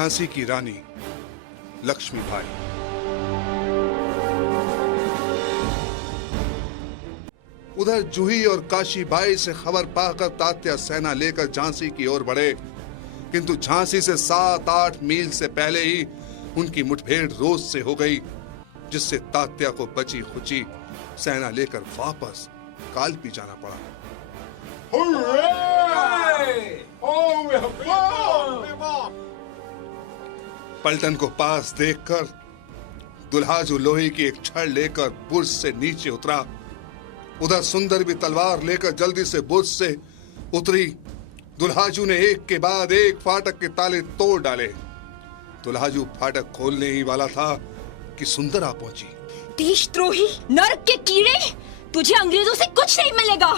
झांसी की रानी लक्ष्मीबाई। उधर जूही और काशीबाई से खबर पाकर तात्या सेना लेकर झांसी की ओर बढ़े, किंतु झांसी से 7-8 मील से पहले ही उनकी मुठभेड़ रोज से हो गई, जिससे तात्या को बची खुची सेना लेकर वापस कालपी जाना पड़ा। पलटन को पास देखकर दुल्हाजू लोहे की एक छड़ लेकर बुर्ज से नीचे उतरा। उधर सुंदर भी तलवार लेकर जल्दी से बुर्ज से उतरी। दुल्हाजू ने एक के बाद एक फाटक के ताले तोड़ डाले। दुल्हाजू फाटक खोलने ही वाला था कि सुंदर आ पहुंची। देशद्रोही नरक के कीड़े, तुझे अंग्रेजों से कुछ नहीं मिलेगा।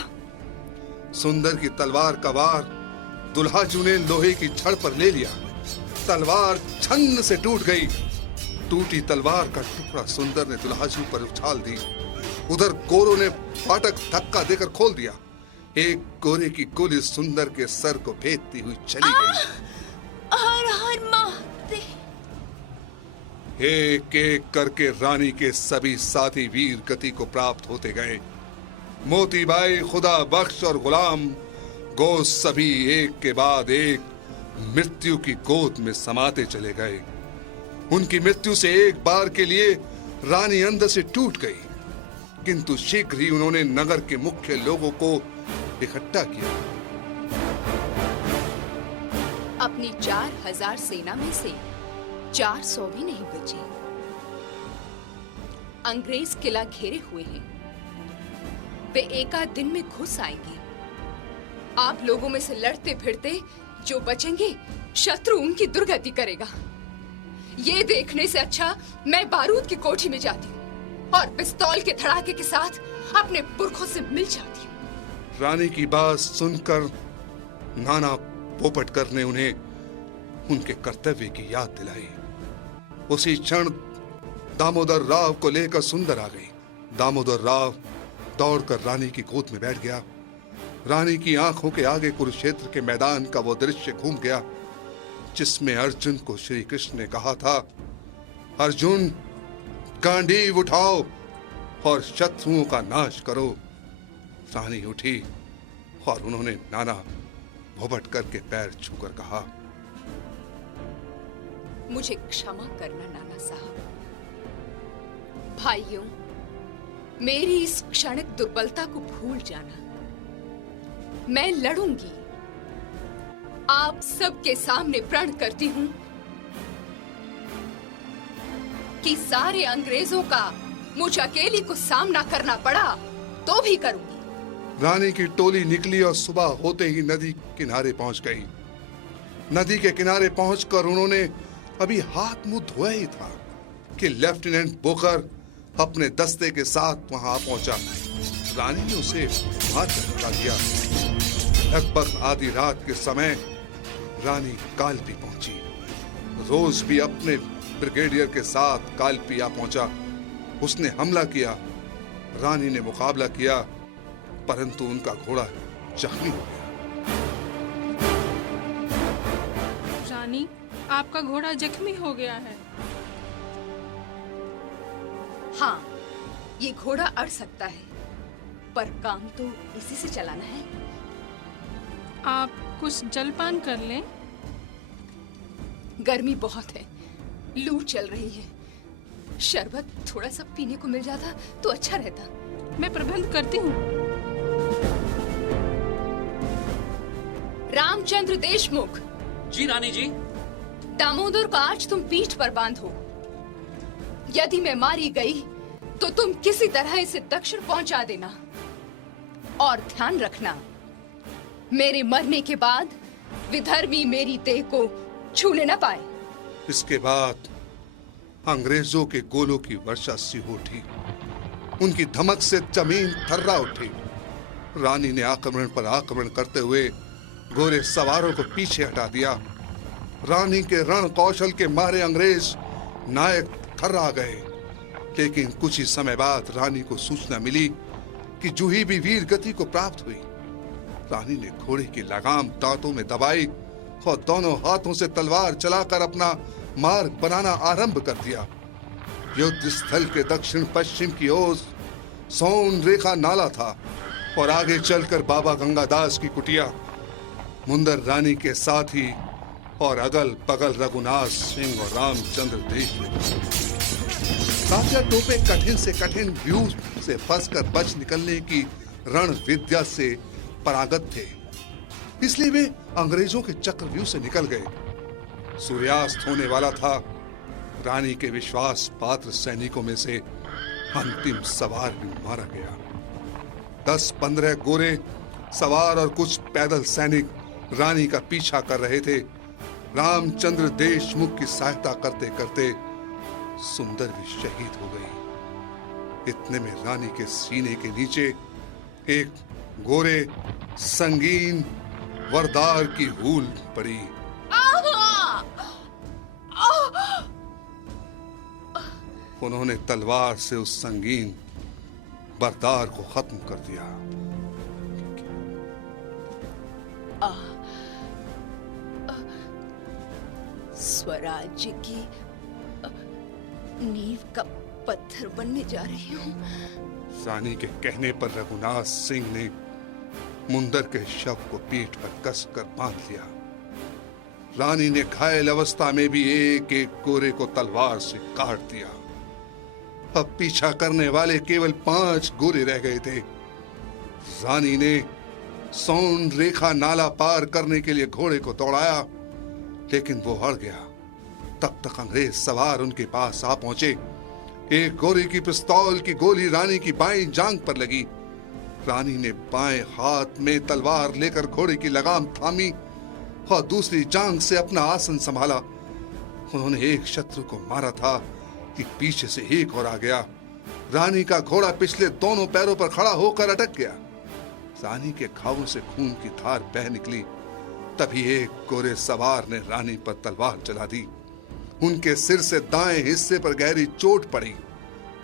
सुंदर की तलवार का वार दुल्हाजू ने लोहे की छड़ पर ले लिया। तलवार छन्न से टूट गई। टूटी तलवार का टुकड़ा सुंदर ने दुल्हाजू पर उछाल दी। उधर गोरों ने फाटक धक्का देकर खोल दिया। एक गोरे की गोली सुंदर के सर को भेदती हुई चली गई। हर हर महादेव। एक एक करके रानी के सभी साथी वीर गति को प्राप्त होते गए। मोतीबाई, खुदा बख्श और गुलाम गो सभी एक के बाद एक मृत्यु की गोद में समाते चले गए। उनकी मृत्यु से एक बार के लिए रानी अंदर से टूट गई, किंतु शीघ्र ही उन्होंने नगर के मुख्य लोगों को इकट्ठा किया। अपनी 4000 सेना में से 400 भी नहीं बचे। अंग्रेज किला घेरे हुए हैं। वे एकाध दिन में घुस आएंगे। आप लोगों में से लड़ते फिरते जो बचेंगे, शत्रु उनकी दुर्गति करेगा। ये देखने से अच्छा मैं बारूद की कोठी में जाती हूँ और पिस्तौल के धड़ाके के साथ अपने पुरखों से मिल जाती हूँ। रानी की बात सुनकर नाना पोपटकर ने उन्हें उनके कर्तव्य की याद दिलाई। उसी क्षण दामोदर राव को लेकर सुंदर आ गई। दामोदर राव दौड़कर रानी की गोद में बैठ गया। रानी की आंखों के आगे कुरुक्षेत्र के मैदान का वो दृश्य घूम गया जिसमें अर्जुन को श्री कृष्ण ने कहा था, अर्जुन गांडीव उठाओ और शत्रुओं का नाश करो। रानी उठी और उन्होंने नाना भोपटकर के पैर छूकर कहा, मुझे क्षमा करना नाना साहब। भाइयों, मेरी इस क्षणिक दुर्बलता को भूल जाना। मैं लड़ूंगी। आप सबके सामने प्रण करती हूं कि सारे अंग्रेजों का मुझ अकेली को सामना करना पड़ा तो भी करूंगी। रानी की टोली निकली और सुबह होते ही नदी किनारे पहुंच गई। नदी के किनारे पहुंचकर उन्होंने अभी हाथ मुंह धोया ही था कि लेफ्टिनेंट बोकर अपने दस्ते के साथ वहां पहुंचा। रानी ने उसे हाथ लगा दिया। लगभग आधी रात के समय रानी कालपी पहुंची। रोज भी अपने ब्रिगेडियर के साथ कालपी आ पहुंचा। उसने हमला किया। रानी ने मुकाबला किया, परंतु उनका घोड़ा जख्मी हो गया। रानी, आपका घोड़ा जख्मी हो गया है। हाँ, ये घोड़ा अड़ सकता है, पर काम तो इसी से चलाना है। आप कुछ जलपान कर लें। गर्मी बहुत है, लू चल रही है। शरबत थोड़ा सा पीने को मिल जाता तो अच्छा रहता। मैं प्रबंध करती हूँ। रामचंद्र देशमुख। जी रानी जी। दामोदर को आज तुम पीठ पर बांधो। यदि मैं मारी गई तो तुम किसी तरह इसे दक्षिण पहुंचा देना। और ध्यान रखना, मेरे मरने के बाद विधर्मी मेरी देह को छूने न पाए। इसके बाद अंग्रेजों के गोलों की वर्षा सी उठी। उनकी धमक से जमीन थर्रा उठी। रानी ने आक्रमण पर आक्रमण करते हुए गोरे सवारों को पीछे हटा दिया। रानी के रण कौशल के मारे अंग्रेज नायक थर्रा गए। लेकिन कुछ ही समय बाद रानी को सूचना मिली कि जूही भी वीर गति को प्राप्त हुई। रानी ने घोड़े की लगाम दांतों में दबाई और दोनों हाथों से तलवार चलाकर अपना मार्ग बनाना आरंभ कर दिया। युद्ध स्थल के दक्षिण पश्चिम की ओर सोन रेखा नाला था और आगे चलकर बाबा गंगादास की कुटिया, मुंदर रानी के साथ ही और अगल बगल रघुनाथ सिंह और रामचंद्र देश में। तात्या टोपे कठिन से कठिन व्यूह से फंसकर बच निकलने की रण विद्या से परागत थे, इसलिए वे अंग्रेजों के चक्रव्यूह से निकल गए। सूर्यास्त होने वाला था। रानी के विश्वास पात्र सैनिकों में से अंतिम सवार भी मारा गया। 10-15 गोरे सवार और कुछ पैदल सैनिक रानी का पीछा कर रहे थे। रामचंद्र देशमुख की सहायता करते करते सुंदर भी शहीद हो गई। इतने में रानी के सीने के नीचे एक गोरे संगीन वरदार की हूल पड़ी। उन्होंने तलवार से उस संगीन वरदार को खत्म कर दिया। स्वराज्य की नींव का पत्थर बनने जा रही हूँ। रानी के कहने पर रघुनाथ सिंह ने मुंदर के शव को पीठ पर कसकर बांध लिया। रानी ने घायल अवस्था में भी एक एक गोरे को तलवार से काट दिया। अब पीछा करने वाले केवल 5 गोरे रह गए थे। रानी ने सोन रेखा नाला पार करने के लिए घोड़े को दौड़ाया, लेकिन वो हार गया। तब तक अंग्रेज सवार उनके पास आ पहुंचे। एक गोरे की पिस्तौल की गोली रानी की बाईं जांघ पर लगी। रानी ने बाएं हाथ में तलवार लेकर घोड़े की लगाम थामी और दूसरी जांघ से अपना आसन संभाला। उन्होंने एक शत्रु को मारा था कि पीछे से एक और आ गया। रानी का घोड़ा पिछले दोनों पैरों पर खड़ा होकर अटक गया। रानी के घावों से खून की धार बह निकली। तभी एक गोरे सवार ने रानी पर तलवार चला दी। उनके सिर से दाएं हिस्से पर गहरी चोट पड़ी।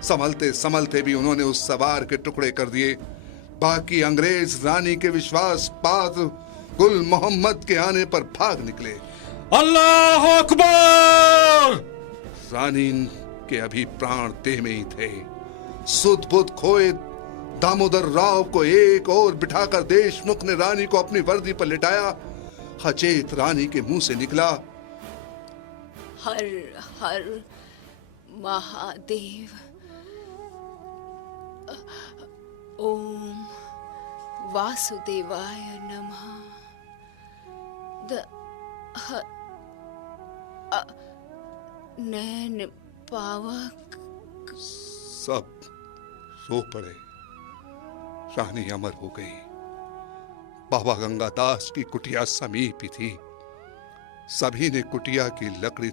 संभलते संभलते भी उन्होंने उस सवार के टुकड़े कर दिए। बाकी अंग्रेज रानी के विश्वास पात्र गुल मोहम्मद के आने पर भाग निकले। अल्लाह अकबर! रानी के अभी प्राण देह में ही थे। सुध बुध खोए दामोदर राव को एक और बिठाकर देशमुख ने रानी को अपनी वर्दी पर लिटाया। अचेत रानी के मुंह से निकला, हर हर महादेव, ओम वासुदेवाय नमः। नैन पावक। सब रो पड़े। रानी अमर हो गई। बाबा गंगादास की कुटिया समीप ही थी। सभी ने कुटिया की लकड़ी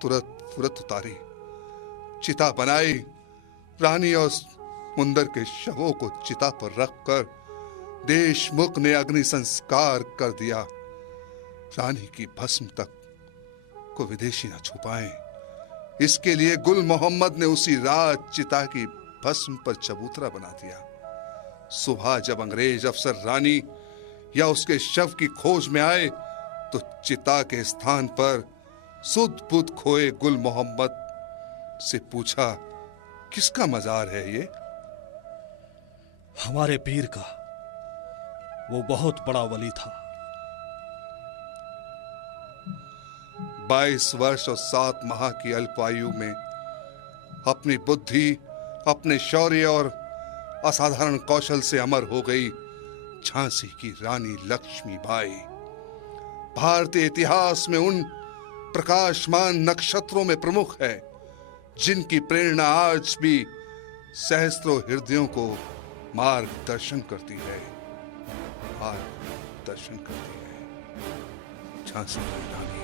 तुरंत उतारी, चिता बनाई। रानी और मुंदर के शवों को चिता पर रखकर देशमुख ने अग्नि संस्कार कर दिया। रानी की भस्म तक को विदेशी न छुपाएं, इसके लिए गुल मोहम्मद ने उसी रात चिता की भस्म पर चबूतरा बना दिया। सुबह जब अंग्रेज अफसर रानी या उसके शव की खोज में आए तो चिता के स्थान पर सुध बुध खोए गुल मोहम्मद से पूछा, किसका मजार है ये? हमारे पीर का। वो बहुत बड़ा वली था। 22 वर्ष और 7 माह की अल्पायु में अपनी बुद्धि, अपने शौर्य और असाधारण कौशल से अमर हो गई झांसी की रानी लक्ष्मीबाई। भारतीय इतिहास में उन प्रकाशमान नक्षत्रों में प्रमुख है जिनकी प्रेरणा आज भी सहस्त्रों हृदयों को मार्गदर्शन करती है। मार्गदर्शन करती है झांसी की रानी।